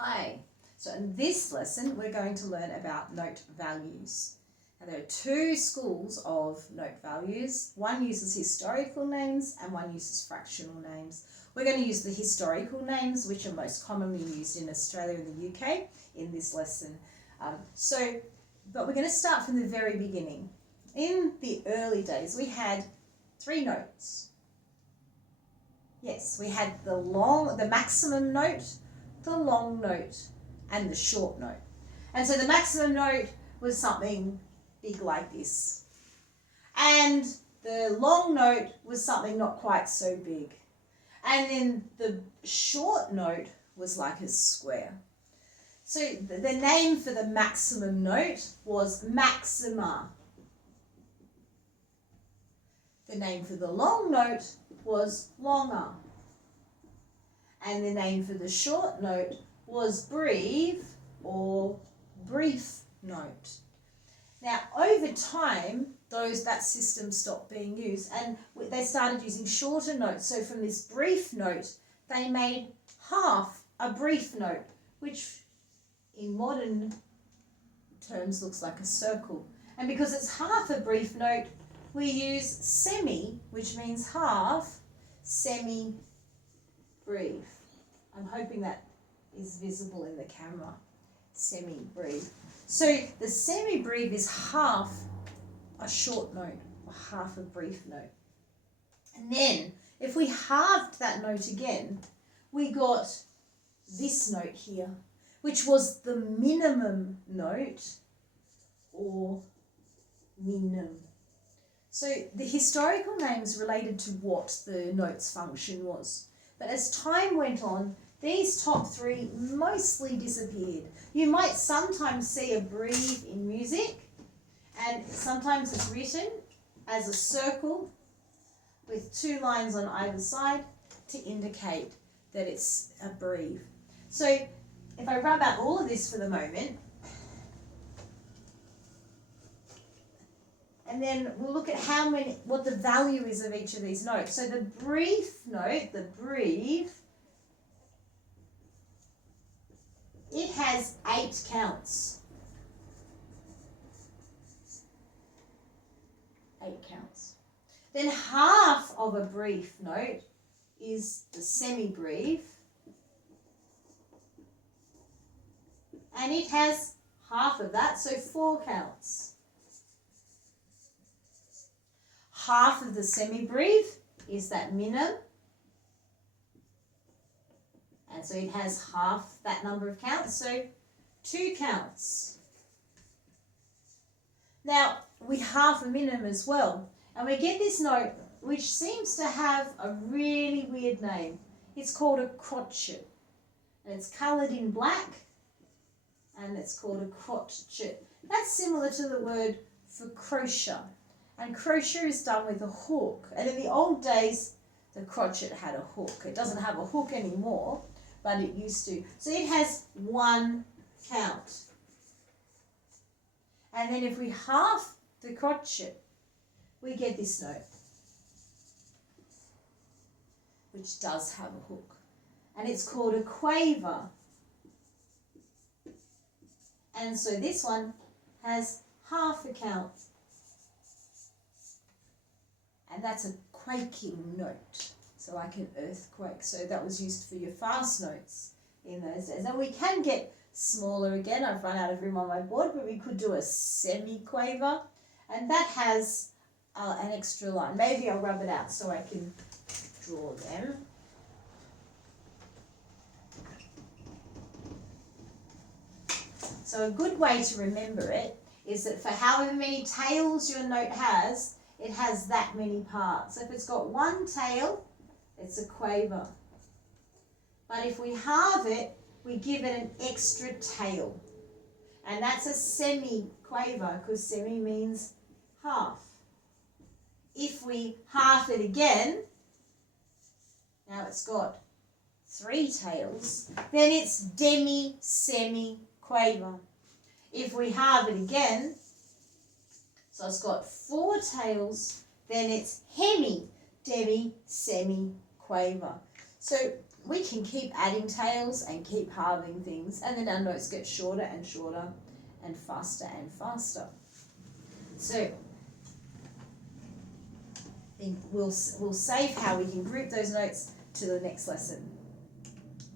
Hi, so in this lesson we're going to learn about note values. Now there are two schools of note values. One uses historical names and one uses fractional names. We're going to use the historical names, which are most commonly used in Australia and the UK in this lesson. But we're going to start from the very beginning. In the early days we had three notes. Yes, we had the maximum note, the long note and the short note. And so the maximum note was something big like this. And the long note was something not quite so big. And then the short note was like a square. So the name for the maximum note was maxima. The name for the long note was longer. And the name for the short note was breve or brief note. Now, over time, that system stopped being used and they started using shorter notes. So from this brief note, they made half a brief note, which in modern terms looks like a circle. And because it's half a brief note, we use semi, which means half, semi-brief. I'm hoping that is visible in the camera. Semi-brief. So the semi-brief is half a short note or half a brief note. And then if we halved that note again, we got this note here, which was the minimum note or minim. So the historical names related to what the note's function was. But as time went on, these top three mostly disappeared. You might sometimes see a breve in music, and sometimes it's written as a circle with two lines on either side to indicate that it's a breve. So if I rub out all of this for the moment, and then we'll look at what the value is of each of these notes. So the brief note, the breve, it has 8 counts. 8 counts. Then half of a brief note is the semi-brief, and it has half of that, so 4 counts. Half of the semi-brief is that minim, and so it has half that number of counts, so 2 counts. Now, we half a minim as well, and we get this note which seems to have a really weird name. It's called a crotchet, and it's coloured in black, and it's called a crotchet. That's similar to the word for crochet. And crochet is done with a hook. And in the old days, the crotchet had a hook. It doesn't have a hook anymore, but it used to. So it has 1 count. And then if we half the crotchet, we get this note, which does have a hook. And it's called a quaver. And so this one has half a count. And that's a quaking note, so like an earthquake. So that was used for your fast notes in those days. And we can get smaller again. I've run out of room on my board, but we could do a semi-quaver. And that has an extra line. Maybe I'll rub it out so I can draw them. So a good way to remember it is that for however many tails your note has, it has that many parts. So if it's got 1 tail, it's a quaver. But if we halve it, we give it an extra tail. And that's a semi-quaver, because semi means half. If we halve it again, now it's got 3 tails, then it's demi-semi-quaver. If we halve it again, so it's got 4 tails, then it's hemi, demi, semi, quaver. So we can keep adding tails and keep halving things, and then our notes get shorter and shorter and faster and faster. So I think we'll save how we can group those notes to the next lesson.